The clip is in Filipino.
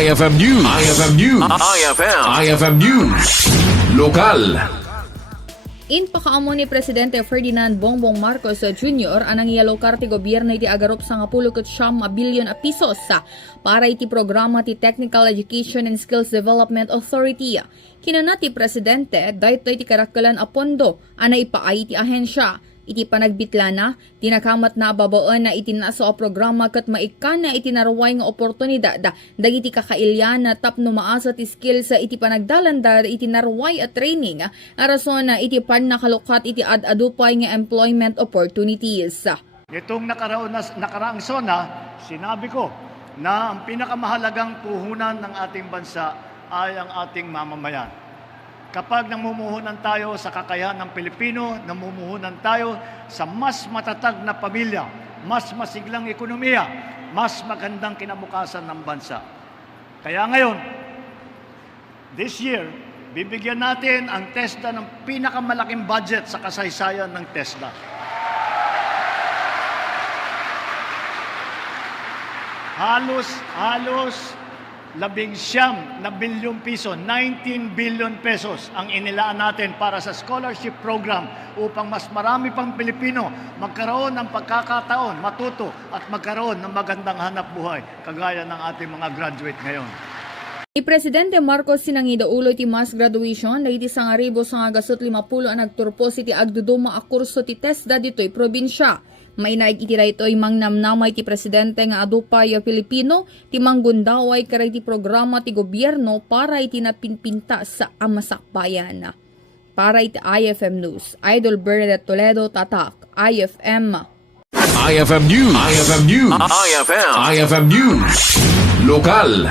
IFM News. IFM News. IFM News. Lokal. Inpakaamo ni Presidente Ferdinand Bongbong Marcos Jr. anang iyalokar ti gobyerno iti agarop sa 19 bilyon a pisos para iti programa ti Technical Education and Skills Development Authority. Kinuna ti Presidente daytoy ti karakalan a pondo ana ipaay ti ahensya. Iti panagbitlana, tinakamat na babaon na itinaso a programa kat maikan na itinaraway nga oportunidad dagiti kakailyan na tapno maasa ti skills sa iti panagdalanda itinaraway at training arason na iti pan nakalukat iti ad-adupay nga employment opportunities. Itong nakaraang SONA, sinabi ko na ang pinakamahalagang puhunan ng ating bansa ay ang ating mamamayan. Kapag namumuhunan tayo sa kakayahan ng Pilipino, namumuhunan tayo sa mas matatag na pamilya, mas masiglang ekonomiya, mas magandang kinabukasan ng bansa. Kaya ngayon, this year, bibigyan natin ang TESDA ng pinakamalaking budget sa kasaysayan ng TESDA. Halos 19 bilyong piso, 19 billion pesos ang inilaan natin para sa scholarship program upang mas marami pang Pilipino magkaroon ng pagkakataon, matuto at magkaroon ng magandang hanap buhay kagaya ng ating mga graduate ngayon. Ni Presidente Marcos sinangida ulo ti mass graduation dahiti sa 1,150 ang nagturpos iti agduduma a kurso ti TESDA dito'y probinsya. May naig itiray ito'y mangnamnamay ti Presidente nga adupay Pilipino ti manggundaway karay ti programa ti gobyerno para iti napinpinta sa amasakbayan. Para iti IFM News, Idol Bernadette Toledo, Tatak, IFM. IFM News. IFM News. IFM News. Lokal.